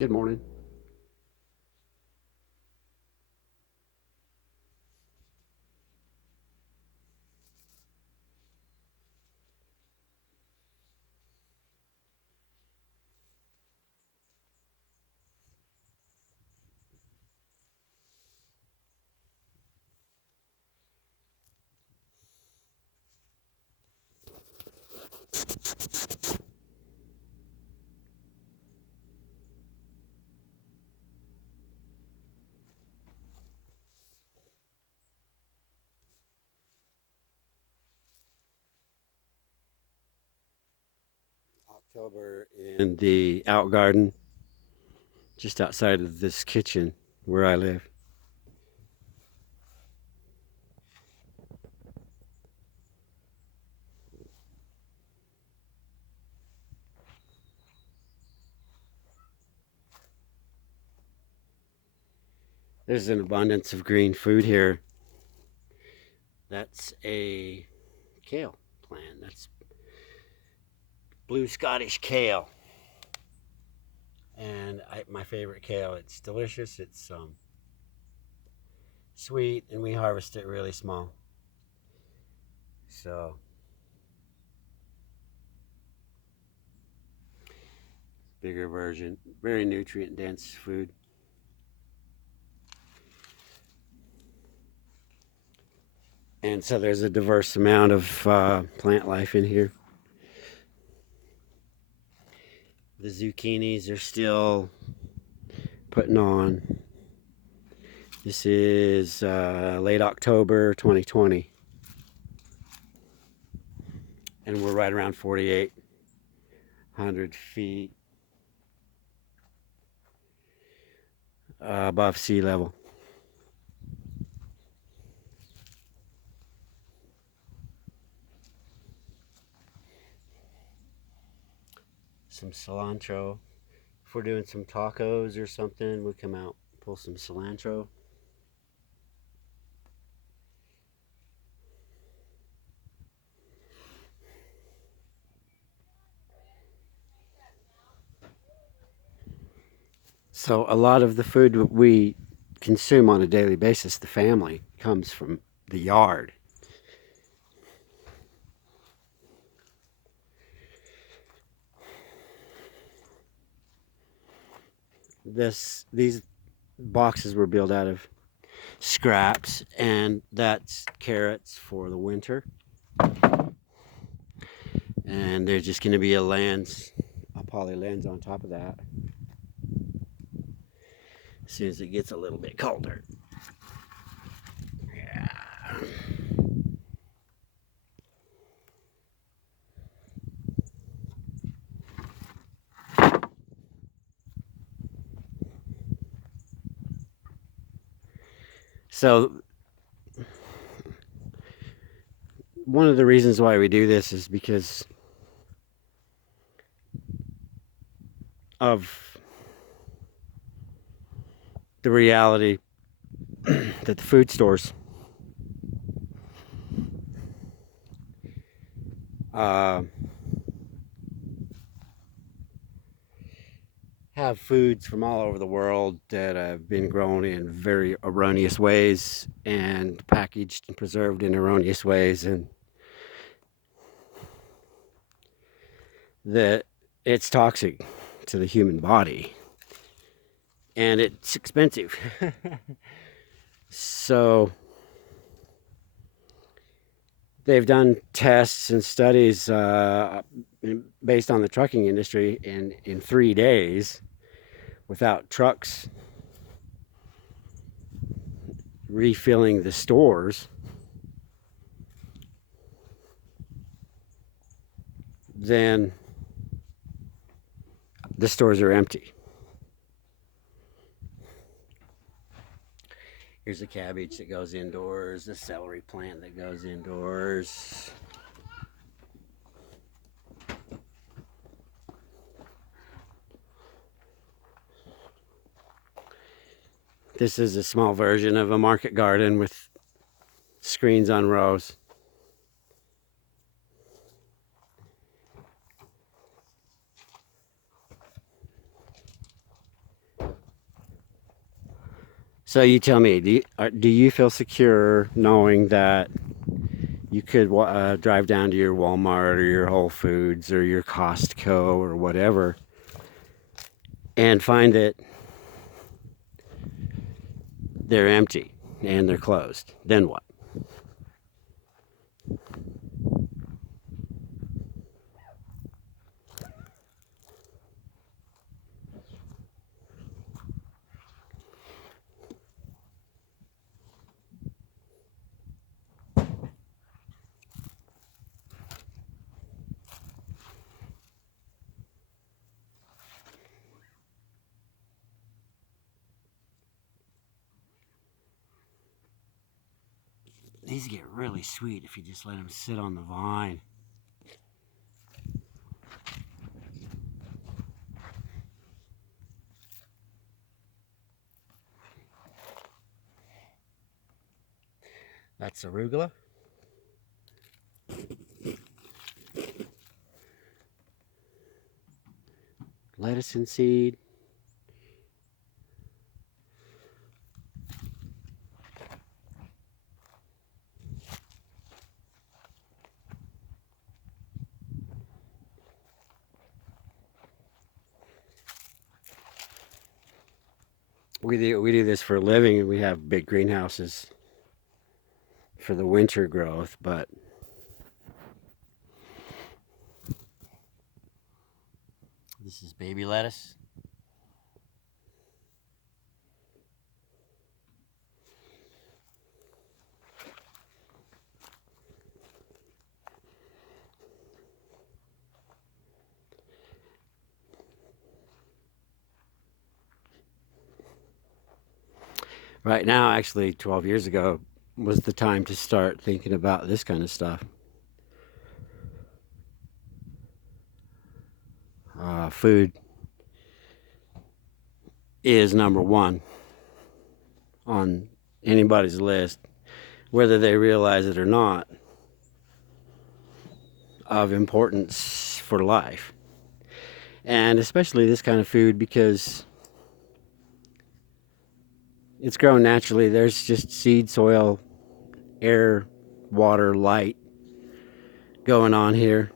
Good morning. October in the out garden just outside of this kitchen where I live. There's an abundance of green food here. That's a kale plant. That's blue Scottish kale. And my favorite kale. It's delicious. It's sweet, and we harvest it really small. So bigger version, very nutrient dense food. And so there's a diverse amount of plant life in here. The zucchinis are still putting on. This is late October 2020, and we're right around 4,800 feet above sea level. Some cilantro. If we're doing some tacos or something, we come out, pull some cilantro. So a lot of the food we consume on a daily basis, the family, comes from the yard. These boxes were built out of scraps, and that's carrots for the winter. And there's just going to be a poly lens on top of that as soon as it gets a little bit colder. Yeah. So one of the reasons why we do this is because of the reality that the food stores uh, have foods from all over the world that have been grown in very erroneous ways and packaged and preserved in erroneous ways, and that it's toxic to the human body and it's expensive. So they've done tests and studies based on the trucking industry, and in 3 days, without trucks refilling the stores, then the stores are empty. Here's the cabbage that goes indoors, the celery plant that goes indoors. This is a small version of a market garden with screens on rows. So you tell me, do you feel secure knowing that you could drive down to your Walmart or your Whole Foods or your Costco or whatever and find that they're empty and they're closed? Then what? These get really sweet if you just let them sit on the vine. That's arugula. Lettuce and seed. We do this for a living, and we have big greenhouses for the winter growth, but this is baby lettuce. Right now, actually, 12 years ago was the time to start thinking about this kind of stuff. Food is number one on anybody's list, whether they realize it or not, of importance for life. And especially this kind of food because it's grown naturally. There's just seed, soil, air, water, light going on here.